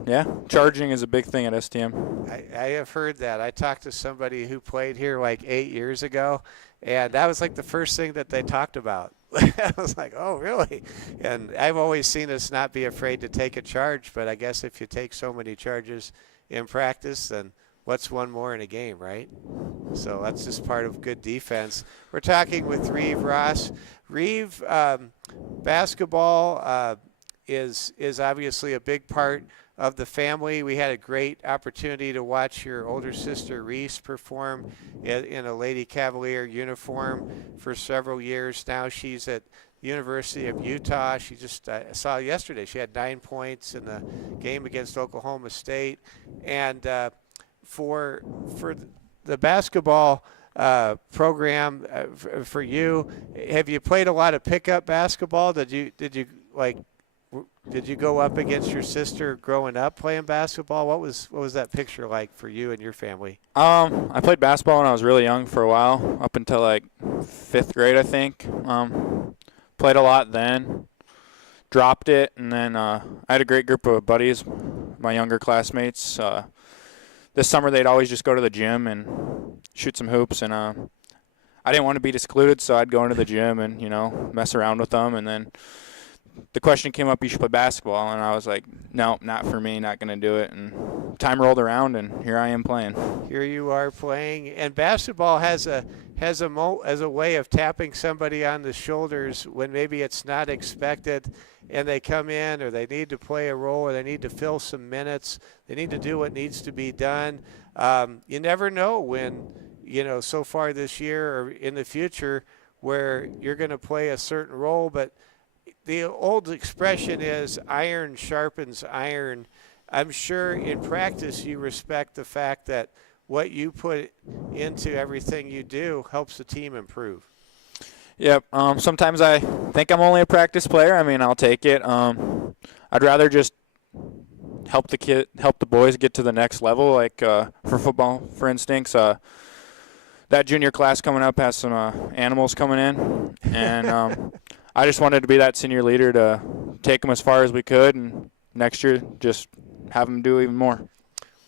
Yeah, charging is a big thing at STM. I have heard that. I talked to somebody who played here 8 years ago, and that was the first thing that they talked about. I was like, oh, really? And I've always seen us not be afraid to take a charge, but I guess if you take so many charges in practice, then what's one more in a game, right? So that's just part of good defense. We're talking with Reev Ross. Reev, basketball is obviously a big part of the family. We had a great opportunity to watch your older sister Reese perform in a Lady Cavalier uniform for several years now. She's at University of Utah. She just I saw yesterday she had 9 points in the game against Oklahoma State. And for the basketball program for you, have you played a lot of pickup basketball? Did you go up against your sister growing up playing basketball? What was that picture like for you and your family? I played basketball when I was really young for a while, up until 5th grade, I think. Played a lot then, dropped it, and then I had a great group of buddies, my younger classmates. This summer they'd always just go to the gym and shoot some hoops, and I didn't want to be secluded, so I'd go into the gym and mess around with them, and then the question came up, you should play basketball, and I was like, no, not for me, not going to do it. And time rolled around, and here I am playing. Here you are playing, and basketball has a way of tapping somebody on the shoulders when maybe it's not expected, and they come in, or they need to play a role, or they need to fill some minutes. They need to do what needs to be done. You never know when, so far this year or in the future, where you're going to play a certain role, but the old expression is iron sharpens iron. I'm sure in practice you respect the fact that what you put into everything you do helps the team improve. Yep. Sometimes I think I'm only a practice player. I mean, I'll take it. I'd rather just help the boys get to the next level. Like for football, for instance, that junior class coming up has some animals coming in, and I just wanted to be that senior leader to take them as far as we could, and next year just have them do even more.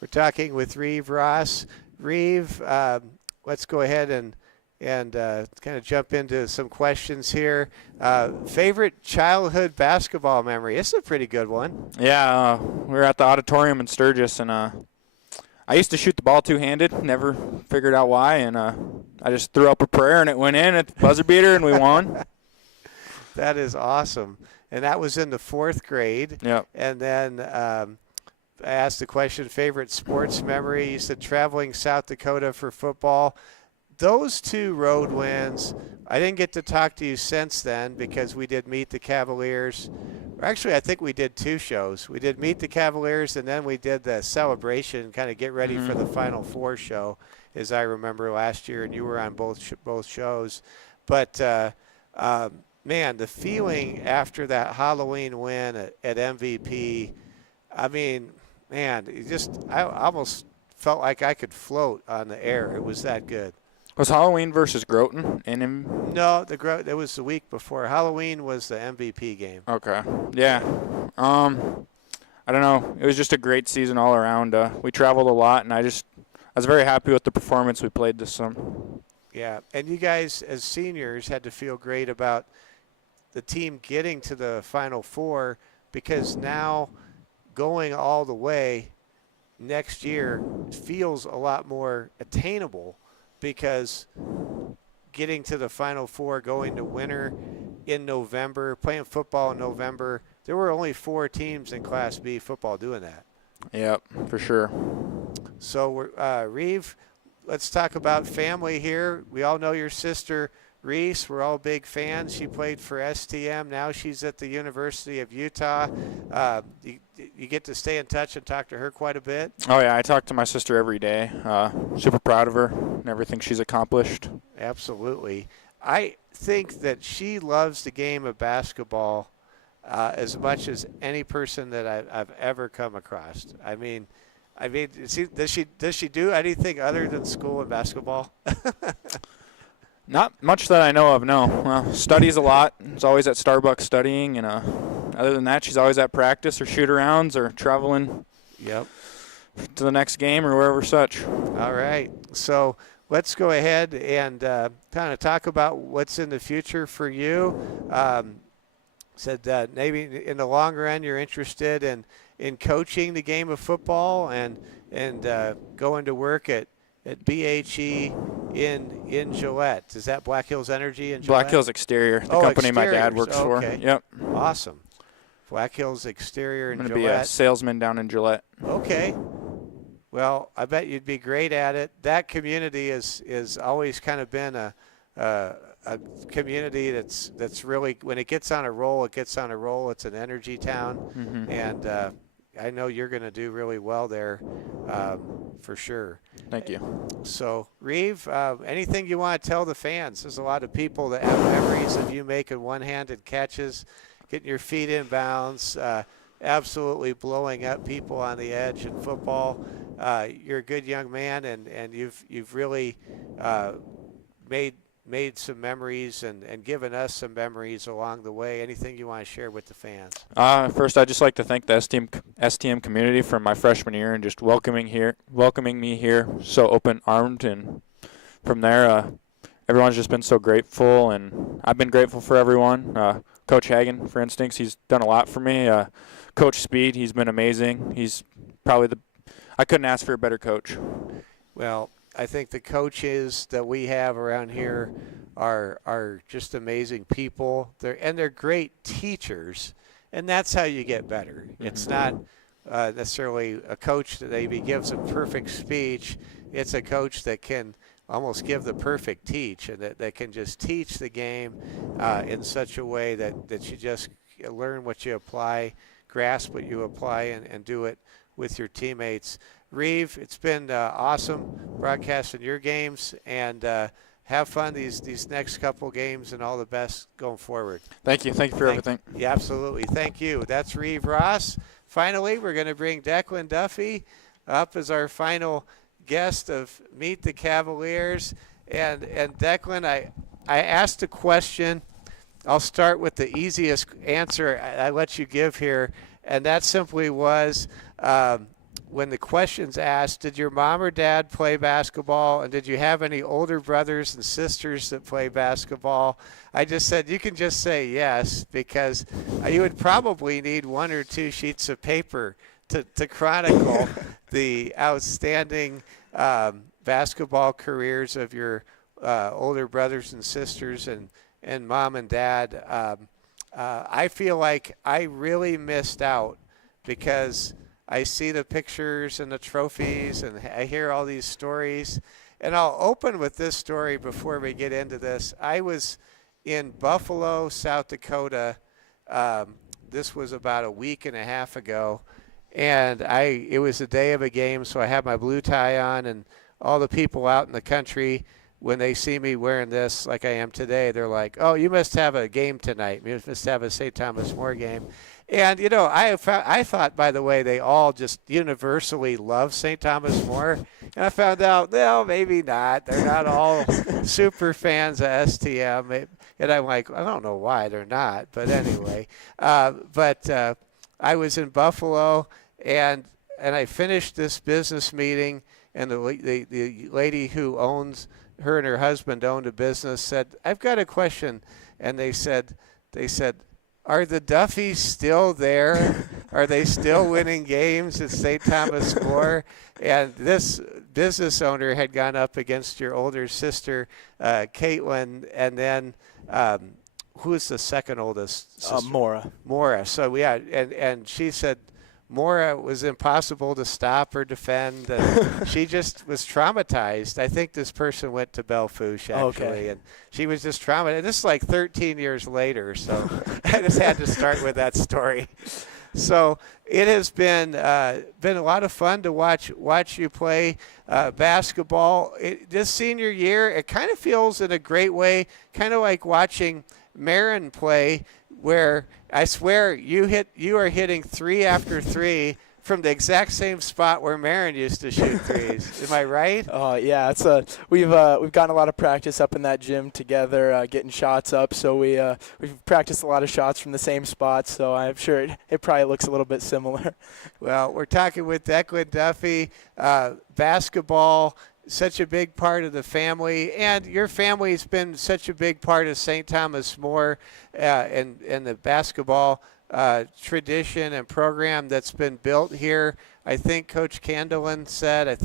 We're talking with Reev Ross. Reev, let's go ahead and kind of jump into some questions here. Favorite childhood basketball memory? This is a pretty good one. Yeah, we were at the auditorium in Sturgis, and I used to shoot the ball two-handed, never figured out why, and I just threw up a prayer, and it went in at the buzzer beater, and we won. That is awesome. And that was in the 4th grade. Yep. And then I asked the question, favorite sports memory? You said traveling South Dakota for football. Those 2 road wins, I didn't get to talk to you since then because we did Meet the Cavaliers. Actually, I think we did 2 shows. We did Meet the Cavaliers, and then we did the celebration, kind of get ready for the Final Four show, as I remember last year, and you were on both shows. But, man, the feeling after that Halloween win at MVP, I mean, man, I almost felt like I could float on the air. It was that good. Was Halloween versus Groton? No, it was the week before. Halloween was the MVP game. Okay. Yeah. I don't know. It was just a great season all around. We traveled a lot, and I was very happy with the performance we played this summer. Yeah, and you guys as seniors had to feel great about the team getting to the Final Four because now going all the way next year feels a lot more attainable because getting to the Final Four, going to winter in November, playing football in November, there were only 4 teams in Class B football doing that. Yep, for sure. So, Reev, let's talk about family here. We all know your sister, Reese. We're all big fans. She played for STM. Now she's at the University of Utah. You get to stay in touch and talk to her quite a bit. Oh, yeah, I talk to my sister every day. Super proud of her and everything she's accomplished. Absolutely. I think that she loves the game of basketball as much as any person that I've ever come across. I mean, does she do anything other than school and basketball? Not much that I know of, no. Well, studies a lot. She's always at Starbucks studying, and other than that, she's always at practice or shoot-arounds or traveling Yep. to the next game or wherever such. All right. So let's go ahead and kind of talk about what's in the future for you. Said that maybe in the long run you're interested in coaching the game of football and going to work at BHE in Gillette. Is that Black Hills Energy in Gillette? Black Hills Exterior, the company my dad works for. Yep. Awesome. Black Hills Exterior in I'm Gillette. going to be a salesman down in Gillette. Okay. Well, I bet you'd be great at it. That community is always kind of been a community that's really, when it gets on a roll, it gets on a roll. It's an energy town, and I know you're going to do really well there for sure. Thank you. So, Reev, anything you want to tell the fans? There's a lot of people that have memories of you making one-handed catches, getting your feet in bounds, absolutely blowing up people on the edge in football. You're a good young man, and you've really made some memories and given us some memories along the way. Anything you want to share with the fans? First, I'd just like to thank the STM community for my freshman year and just welcoming me here so open-armed. And from there, everyone's just been so grateful, and I've been grateful for everyone. Coach Hagan, for instance, he's done a lot for me. Coach Speed, he's been amazing. He's probably I couldn't ask for a better coach. Well, I think the coaches that we have around here are just amazing people. They're great teachers, and that's how you get better. It's not necessarily a coach that maybe gives a perfect speech. It's a coach that can almost give the perfect teach, and that can just teach the game in such a way that you just learn what you apply, grasp what you apply, and do it with your teammates. Reev, it's been awesome broadcasting your games, and have fun these next couple games, and all the best going forward. Thank you. Thank you for everything. Yeah, absolutely. Thank you. That's Reev Ross. Finally, we're going to bring Declan Duffy up as our final guest of Meet the Cavaliers. And Declan, I asked a question. I'll start with the easiest answer I let you give here, and that simply was when the question's asked, did your mom or dad play basketball, and did you have any older brothers and sisters that play basketball? I just said you can just say yes, because you would probably need 1 or 2 sheets of paper to chronicle the outstanding basketball careers of your older brothers and sisters and mom and dad. I feel like I really missed out, because I see the pictures and the trophies, and I hear all these stories. And I'll open with this story before we get into this. I was in Buffalo, South Dakota. This was about a week and a half ago. And it was the day of a game, so I had my blue tie on, and all the people out in the country, when they see me wearing this like I am today, they're like, oh, you must have a game tonight. You must have a St. Thomas More game. And, I thought, by the way, they all just universally love St. Thomas More. And I found out, no, maybe not. They're not all super fans of STM. And I'm like, I don't know why they're not. But anyway, I was in Buffalo, and I finished this business meeting, and the lady who owns, her and her husband owned a business, said, I've got a question. And they said, are the Duffys still there? Are they still winning games at St. Thomas More? And this business owner had gone up against your older sister, Caitlin, and then who's the second oldest sister? Maura. So, yeah, and she said Maura was impossible to stop or defend. And she just was traumatized. I think this person went to Bellefouche, actually, and she was just traumatized. And this is like 13 years later, so I just had to start with that story. So it has been a lot of fun to watch you play basketball. This senior year, it kind of feels in a great way, kind of like watching Marin play, where I swear you are hitting 3 after 3 from the exact same spot where Marin used to shoot threes. Am I right? Yeah, it's we've gotten a lot of practice up in that gym together, getting shots up. So we've practiced a lot of shots from the same spot. So I'm sure it probably looks a little bit similar. Well, we're talking with Declan Duffy, basketball. Such a big part of the family, and your family's been such a big part of St. Thomas More and the basketball tradition and program that's been built here. I think Coach Candelin said,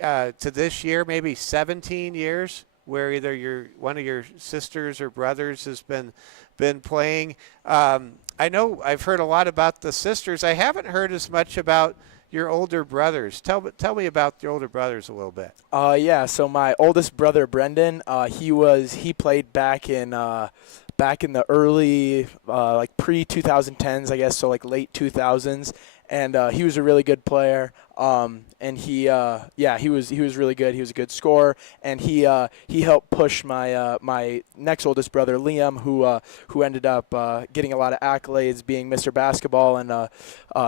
to this year, maybe 17 years, where either one of your sisters or brothers has been playing. I know I've heard a lot about the sisters. I haven't heard as much about your older brothers. Tell me about your older brothers a little bit. Yeah. So my oldest brother Brendan, he played back in the early like pre-2010s, I guess, so like late 2000s, and he was a really good player. And he was really good. He was a good scorer, and he helped push my next oldest brother Liam, who ended up getting a lot of accolades, being Mr. Basketball, and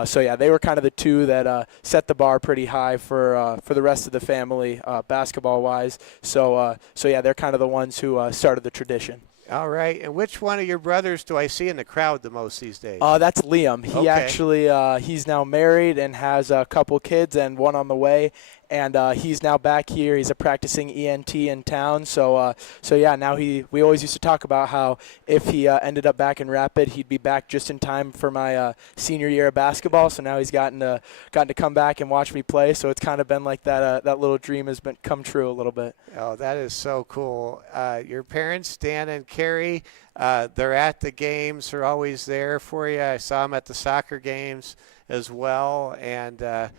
so yeah, they were kind of the two that set the bar pretty high for the rest of the family basketball wise. So yeah, they're kind of the ones who started the tradition. All right. And which one of your brothers do I see in the crowd the most these days? That's Liam. He actually he's now married and has a couple kids and one on the way. And he's now back here. He's a practicing ENT in town. So yeah, now we always used to talk about how if he ended up back in Rapid, he'd be back just in time for my senior year of basketball. So now he's gotten to come back and watch me play. So it's kind of been like that little dream has been come true a little bit. Oh, that is so cool. Your parents, Dan and Carrie, they're at the games. They're always there for you. I saw them at the soccer games as well. And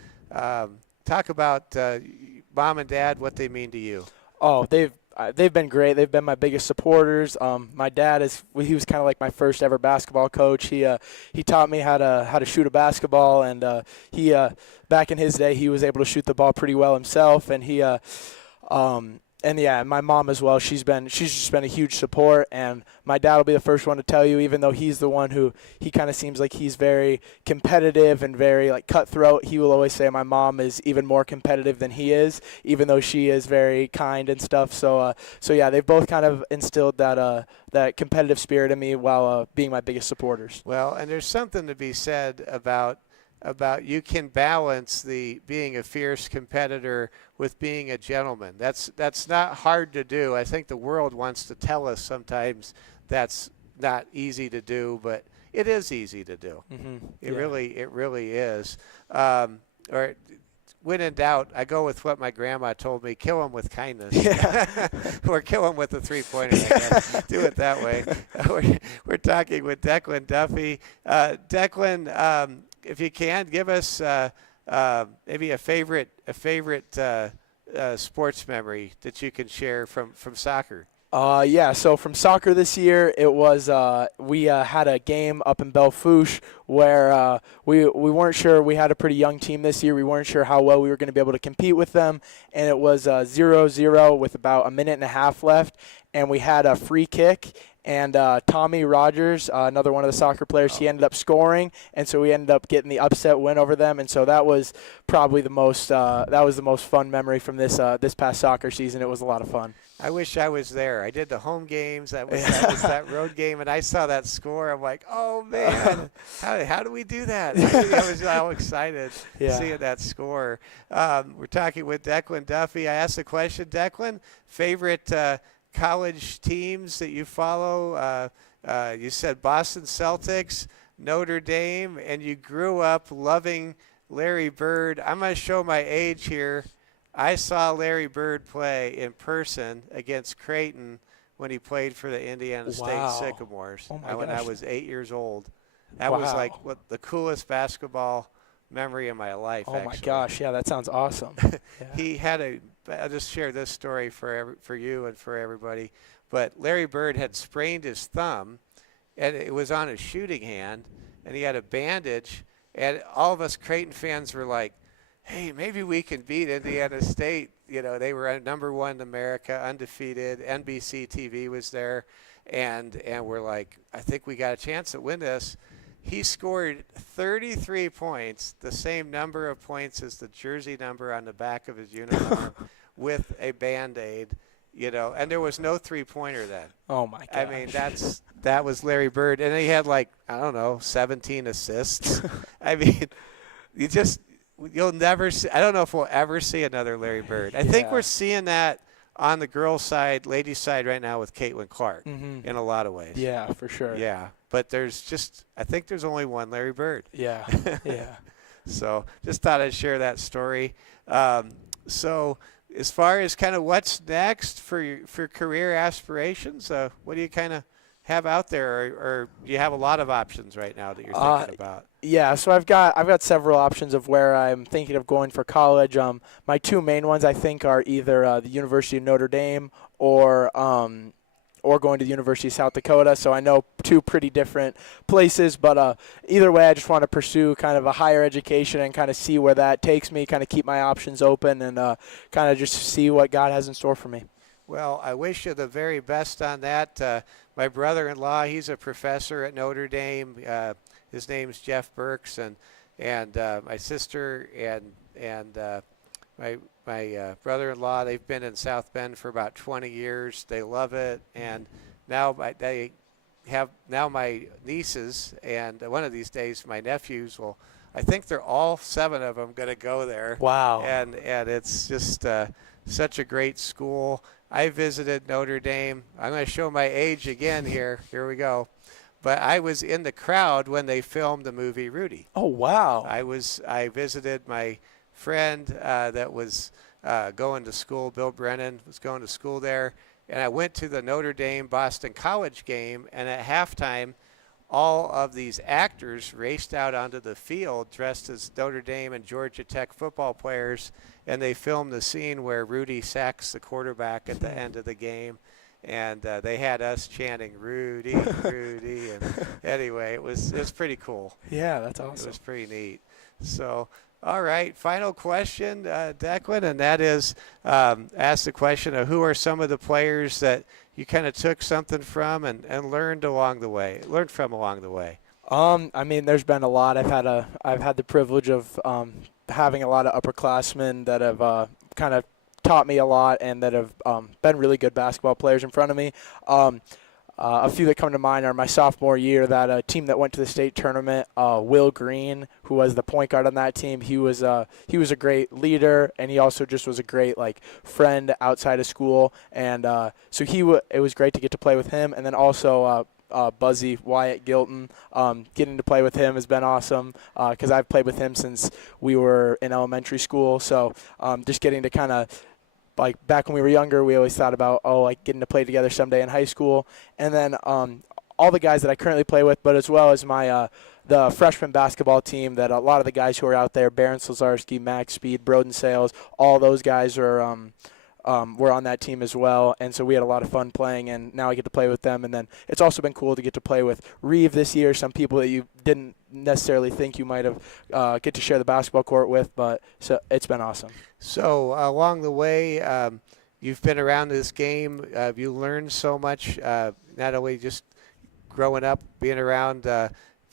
talk about mom and dad, what they mean to you. Oh, they've they've been great. They've been my biggest supporters. My dad he was kind of like my first ever basketball coach. He taught me how to shoot a basketball, and he back in his day he was able to shoot the ball pretty well himself, and and yeah, my mom as well. She's just been a huge support, and my dad will be the first one to tell you, even though he's the one he kind of seems like he's very competitive and very like cutthroat. He will always say my mom is even more competitive than he is, even though she is very kind and stuff. So yeah, they've both kind of instilled that competitive spirit in me while being my biggest supporters. Well, and there's something to be said about you can balance the being a fierce competitor with being a gentleman. That's not hard to do. I think the world wants to tell us sometimes that's not easy to do, but it is easy to do. Mm-hmm. It really is. Or when in doubt, I go with what my grandma told me: kill him with kindness, or kill him with a 3-pointer. I guess. Do it that way. We're talking with Declan Duffy. Declan, if you can, give us maybe a favorite sports memory that you can share from soccer. Yeah, so from soccer this year, it was we had a game up in Belle-Fourche where we weren't sure. We had a pretty young team this year. We weren't sure how well we were going to be able to compete with them, and it was 0-0 with about a minute and a half left, and we had a free kick. And Tommy Rogers, another one of the soccer players, he ended up scoring, and so we ended up getting the upset win over them. And so that was probably the most fun memory from this past soccer season. It was a lot of fun. I wish I was there. I did the home games. That was that road game, and I saw that score. I'm like, oh man, how do we do that? I was all excited seeing that score. We're talking with Declan Duffy. I asked the question, Declan, favorite college teams that you follow? You said Boston Celtics, Notre Dame, and you grew up loving Larry Bird. I'm going to show my age here. I saw Larry Bird play in person against Creighton when he played for the Indiana State Sycamores when I was 8 years old. That was like the coolest basketball memory of my life. Oh my gosh, yeah, that sounds awesome. He had I'll just share this story for you and for everybody. But Larry Bird had sprained his thumb, and it was on his shooting hand, and he had a bandage. And all of us Creighton fans were like, hey, maybe we can beat Indiana State. You know, they were number one in America, undefeated. NBC TV was there. And we're like, I think we got a chance to win this. He scored 33 points, the same number of points as the jersey number on the back of his uniform, with a Band-Aid, you know, and there was no 3-pointer then. Oh my gosh. I mean, that was Larry Bird, and he had 17 assists. I mean, you'll never see. I don't know if we'll ever see another Larry Bird. I think we're seeing that on the girls' side, ladies' side right now with Caitlin Clark in a lot of ways. Yeah, for sure. Yeah, but I think there's only one Larry Bird. Yeah, yeah. So just thought I'd share that story. So as far as kind of what's next for career aspirations, what do you kind of have out there, or do you have a lot of options right now that you're thinking about? Yeah, so I've got several options of where I'm thinking of going for college. My two main ones I think are either the University of Notre Dame or going to the University of South Dakota. So I know two pretty different places, but either way, I just want to pursue kind of a higher education and kind of see where that takes me, kind of keep my options open, and kind of just see what God has in store for me. Well, I wish you the very best on that. My brother-in-law, he's a professor at Notre Dame. His name's Jeff Burks, and my sister and my brother-in-law, they've been in South Bend for about 20 years. They love it, and now my nieces, and one of these days my nephews will. I think they're all 7 of them going to go there. Wow! And it's just such a great school. I visited Notre Dame. I'm going to show my age again here. Here we go. But I was in the crowd when they filmed the movie Rudy. Oh, wow. I visited my friend that was going to school. Bill Brennan was going to school there. And I went to the Notre Dame Boston College game. And at halftime, all of these actors raced out onto the field dressed as Notre Dame and Georgia Tech football players, and they filmed the scene where Rudy sacks the quarterback at the end of the game. And they had us chanting "Rudy, Rudy," and anyway, it was pretty cool. Yeah, that's awesome. It was pretty neat. So, all right, final question, Declan, and that is ask the question of who are some of the players that you kind of took something from and learned from along the way. I mean, there's been a lot. I've had the privilege of having a lot of upperclassmen that have kind of taught me a lot and that have been really good basketball players in front of me. A few that come to mind are my sophomore year, that team that went to the state tournament. Will Green, who was the point guard on that team, he was a great leader, and he also just was a great friend outside of school. And so it was great to get to play with him. And then also Buzzy Wyatt Gilton, getting to play with him has been awesome because I've played with him since we were in elementary school. So just getting to kind of, back when we were younger, we always thought about, getting to play together someday in high school. And then all the guys that I currently play with, but as well as my the freshman basketball team, that a lot of the guys who are out there, Baron Slazarski, Max Speed, Broden Sales, all those guys were on that team as well. And so we had a lot of fun playing, and now I get to play with them. And then it's also been cool to get to play with Reev this year, some people that you didn't necessarily think you might have get to share the basketball court with, but so it's been awesome. So along the way, you've been around this game. You learned so much, not only just growing up, being around,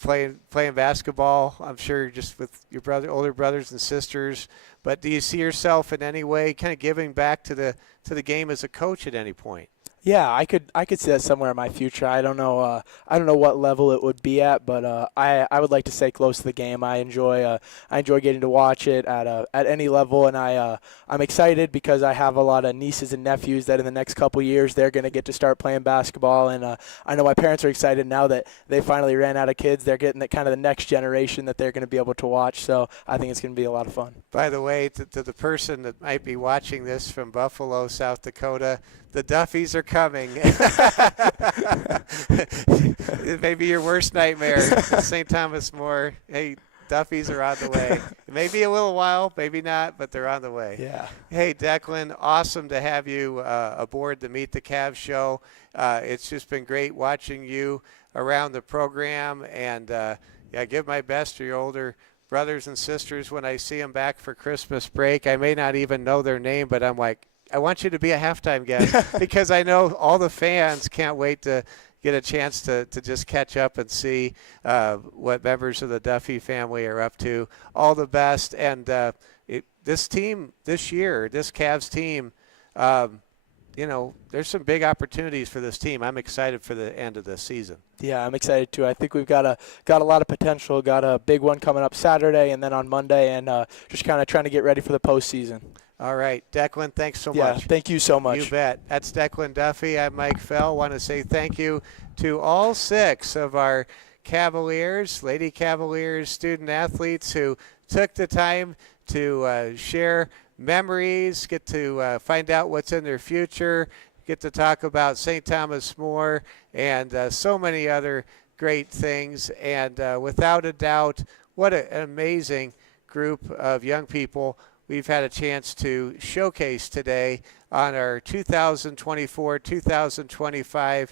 playing basketball. I'm sure just with your older brothers and sisters. But do you see yourself in any way kind of giving back to the game as a coach at any point? Yeah, I could see that somewhere in my future. I don't know what level it would be at, but I would like to stay close to the game. I enjoy getting to watch it at any level, and I'm excited because I have a lot of nieces and nephews that in the next couple years they're going to get to start playing basketball, and I know my parents are excited now that they finally ran out of kids. They're getting kind of the next generation that they're going to be able to watch. So I think it's going to be a lot of fun. By the way, to the person that might be watching this from Buffalo, South Dakota, the Duffys are coming. It may be your worst nightmare. St. Thomas More. Hey, Duffys are on the way. It may be a little while, maybe not, but they're on the way. Yeah. Hey, Declan, awesome to have you aboard the Meet the CAVS show. It's just been great watching you around the program, and give my best to your older brothers and sisters when I see them back for Christmas break. I may not even know their name, but I'm like, I want you to be a halftime guest because I know all the fans can't wait to get a chance to just catch up and see what members of the Duffy family are up to. All the best. And this team this year, this CAVS team, there's some big opportunities for this team. I'm excited for the end of the season. Yeah, I'm excited too. I think we've got a lot of potential. Got a big one coming up Saturday and then on Monday, and just kind of trying to get ready for the postseason. All right, Declan, thanks so much. Yeah, thank you so much. You bet. That's Declan Duffy. I'm Mike Fell. Want to say thank you to all 6 of our Cavaliers, Lady Cavaliers student athletes who took the time to share memories, get to find out what's in their future, get to talk about St. Thomas More and so many other great things. And without a doubt, what an amazing group of young people we've had a chance to showcase today on our 2024-2025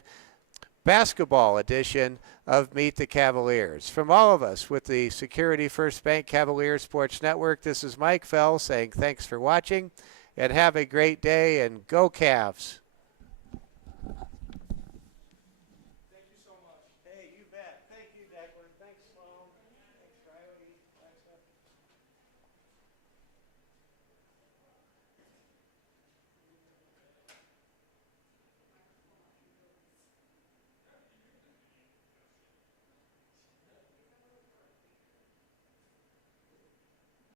basketball edition of Meet the Cavaliers. From all of us with the Security First Bank Cavaliers Sports Network, this is Mike Fell saying thanks for watching and have a great day, and go Cavs.